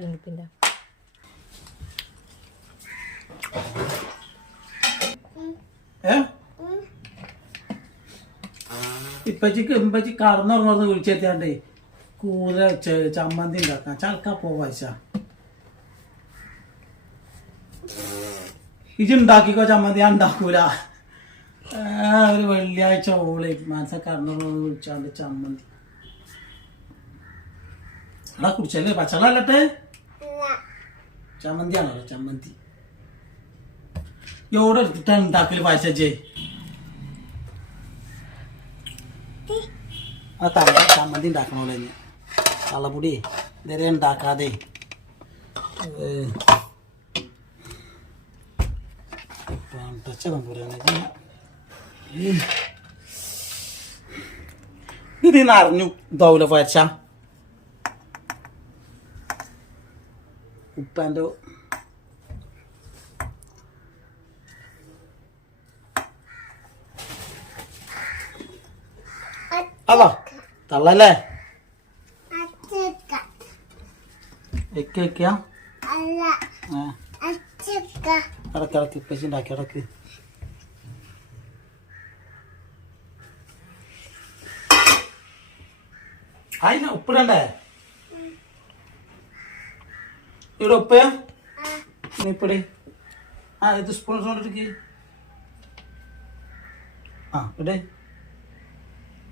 പാലടുപ്പിന്റെ ഏ? ഇപ്പച്ചിക്ക് ഇപ്പച്ചി കടന്നുറങ്ങുന്നത് വിളിച്ചെത്തിയാണ്ടേ കൂടെ ചമ്മന്തി ഉണ്ടാക്കാം ചളക്ക പോവാച്ച ഇജ് ഉണ്ടാക്കിക്കോ ചമ്മന്തി ഞാൻ ഉണ്ടാക്കൂല. ഒരു വെള്ളിയാഴ്ച ഓളെ മനസ്സ കടന്നുറങ്ങുന്നത് വിളിച്ചാണ്ട് ചമ്മന്തി. എടാ കുടിച്ചല്ലേ? പച്ചവെള്ളം അല്ലട്ടെ ആണല്ലോ ചമ്മന്തി. എവിടെ എടുത്തിട്ടാണ് ഉണ്ടാക്കൽ പായസേ ആ തള്ള ചമ്മന്തി ഉണ്ടാക്കണമല്ലോ ഞാൻ തള്ളപ്പൊടി ഇതുവരെ ഉണ്ടാക്കാതെ. തമ്പുരാനെ. ഈ. ഇത്. നിറഞ്ഞു ദൗല പച്ച ഉപ്പാന്റെ അതാ തള്ളല്ലേ? വെക്ക ഇടയ്ക്ക് ഇടയ്ക്ക് ഇപ്പച്ചി ഉണ്ടാക്കി ഇടയ്ക്ക്. അതിന് ഉപ്പിടണ്ടേ? ഇവിടെ ഉപ്പയാ നീ ഇപ്പിടി ആ ഇത് സ്പൂൺ കൊണ്ടിരിക്ക് ആ ഇവിടെ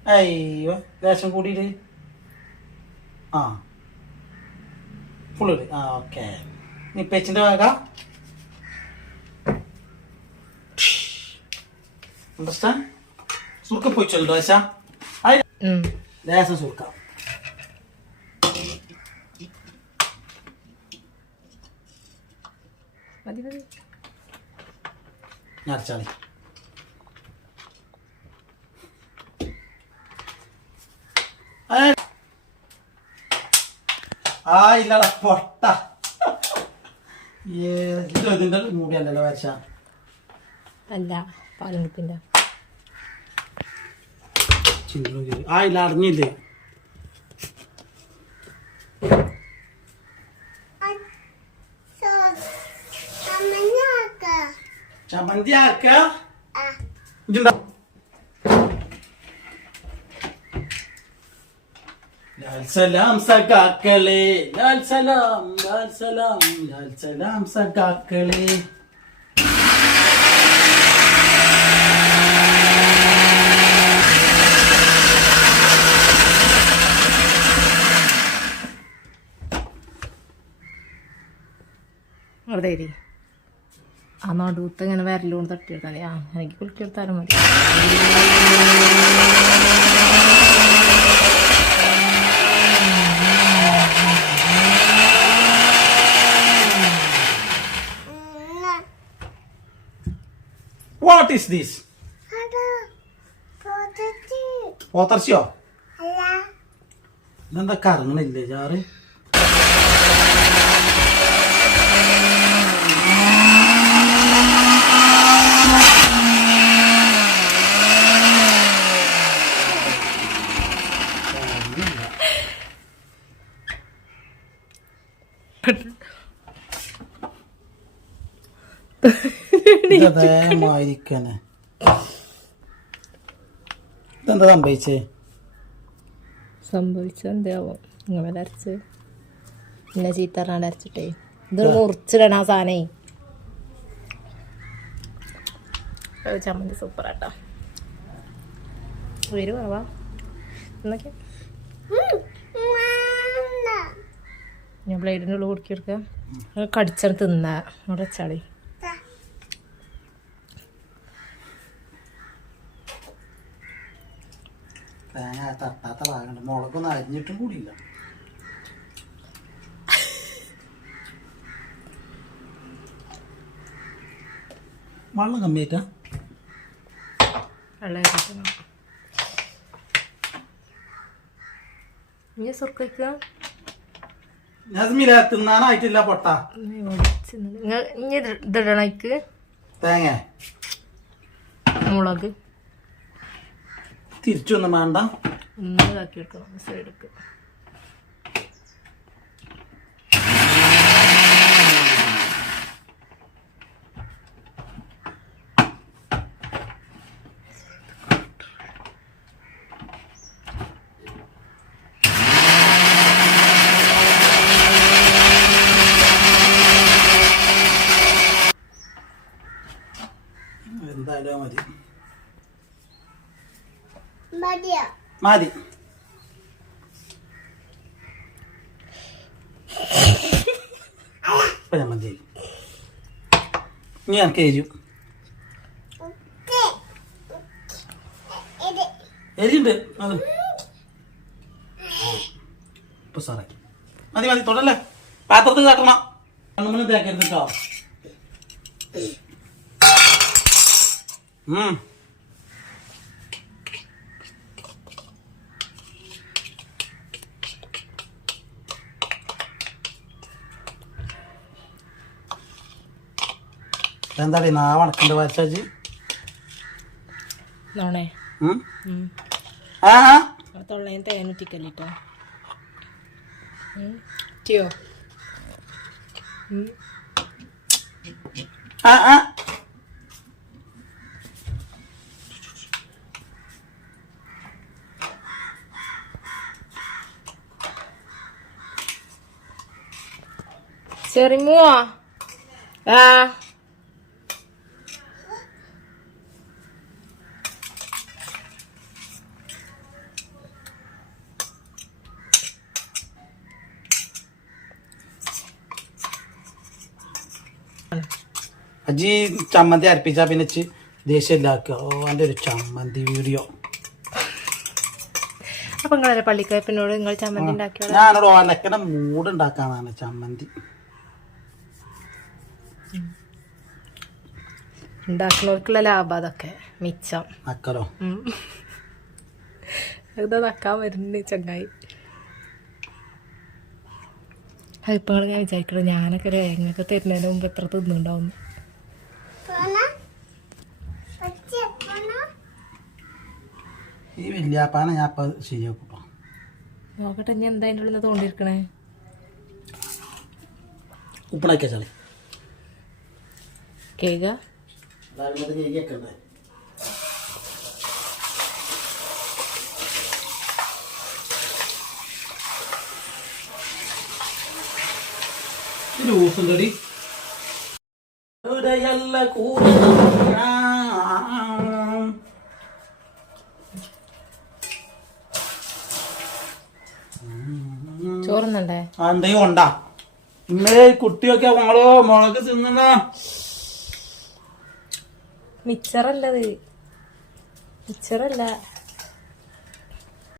അയ്യോ ലേശം കൂടിയിട്ട് ആ ഫുള്ള് ആ ഓക്കെ നീ പേച്ചിന്റെ വക അണ്ടർസ്റ്റാൻഡ് സുർക്ക പോയിച്ചല്ലോ ദോശ ലേശം സുർക്ക മതി മതി. ഞരച്ചാളി ആ ഇല്ലടാ പൊട്ട. ഇതിന്റെ മൂടിയല്ലല്ലോ വരച്ച. അല്ല പാലുപ്പിന്റെ ആ ഇല്ല അറിഞ്ഞില്ലേ ചമ്മന്തി ആക്ക ലാൽ സലാം സഖാക്കളെ ലാൽ സലാം ലാൽ സലാം ലാൽ സലാം സഖാക്കളെ വെറുതെ ഇരി. ആ നടുത്ത് ഇങ്ങനെ വിരലുകൊണ്ട് തട്ടിയെടുത്താൽ ആ എനിക്ക് കുളിക്കെടുത്താലും മതി. വാട്ട് ഈസ് ദിസ് പോത്തർച്ചയോ? എന്താ കറങ്ങണില്ലേ ചാറ് ഇതേമായിരിക്കനെ ഇതെന്താ സംഭവിച്ചേ? സംഭവിച്ചത് എന്താവും? ഇങ്ങനെ അരച്ച് പിന്നെ ചീത്തറാണ്ട് അരച്ചിട്ടേ. ഇത് മുറിച്ചിടണ ആ സാധനേ. ചമ്മന്തി സൂപ്പറാട്ടോ വരും കുറവാ എന്നൊക്കെ ഞാൻ ബ്ലേഡിന്റെ ഉള്ളിൽ കുടുക്കിയെടുക്കുക കടിച്ചാൽ തിന്നാ. അവിടെ വെച്ചാളി. തേങ്ങ തട്ടാത്ത ഭാഗമുണ്ട് മുളകൊന്നും അരിഞ്ഞിട്ടും കൂടിയില്ല. വെള്ളം കമ്മിയായിട്ടാ? തിന്നാനായിട്ടില്ല പൊട്ട. തേങ്ങ. മുളക്. തിരിച്ചൊന്നും വേണ്ട. ഒന്നിതാക്കി എടുക്കണം സൈഡക്ക് എന്തായാലും മതി. ഞാൻ മതി ഇനി എനിക്ക് എരിയും എരിയുണ്ട്. അത്. ഇപ്പൊ സാറേ മതി മതി തൊടല്ലേ? പാത്രത്തിൽ കാട്ടണം. കണ്ണുമ്മലും തേക്കരുത് കേട്ടോ എന്താടി നാവണക്കണ്ട് വരച്ചു നോണേ. ആ. തൊള്ളയും തേനൂറ്റിക്കല്ലിട്ടോ ടിയോ ആ ആ. ചെറിമോ ആ. അജി ചമ്മന്തി അരപ്പിച്ചാൽ പിന്നെ ദേഷ്യമില്ലാക്കുക ഓ എന്റെ ഒരു ചമ്മന്തി വീഡിയോ. അപ്പൊ നിങ്ങളെ പള്ളിക്കയപ്പിനോട് നിങ്ങൾ ചമ്മന്തി ഉണ്ടാക്കിയോളാം? ഞാനോട് ഓലക്കട മൂട് ചമ്മന്തി. ഉണ്ടാക്കുന്നവർക്കുള്ള ലാഭം അതൊക്കെ. മിച്ചം. അക്കലോ ഉം. ഇതാ നക്കാൻ വരുന്നുണ്ട് ചങ്ങായി. അതിപ്പോ ഞാൻ വിചാരിക്കണം ഞാനൊക്കെ രേങ്ങൊക്കെ തരുന്നതിന് മുമ്പ് എത്ര തിന്നുണ്ടാവും ഈ വല്യാപ്പാനെ ഞാൻ ഇപ്പം ശരിയാക്കും നോക്കട്ടെ ഇനി എന്താ അതിന്റെ ഉള്ളിൽ തോണ്ടിരിക്കണേ ഉപ്പിണാക്കിയ ചളി കേക ലൂസുണ്ടടി ചോറുന്നുണ്ടേ? എന്തേ കൊണ്ടാ? ഇന്നേ കുട്ടിയൊക്കെ മോളോ മുളക് തിന്നണ? മിച്ചറല്ലത്. മിച്ചറല്ല.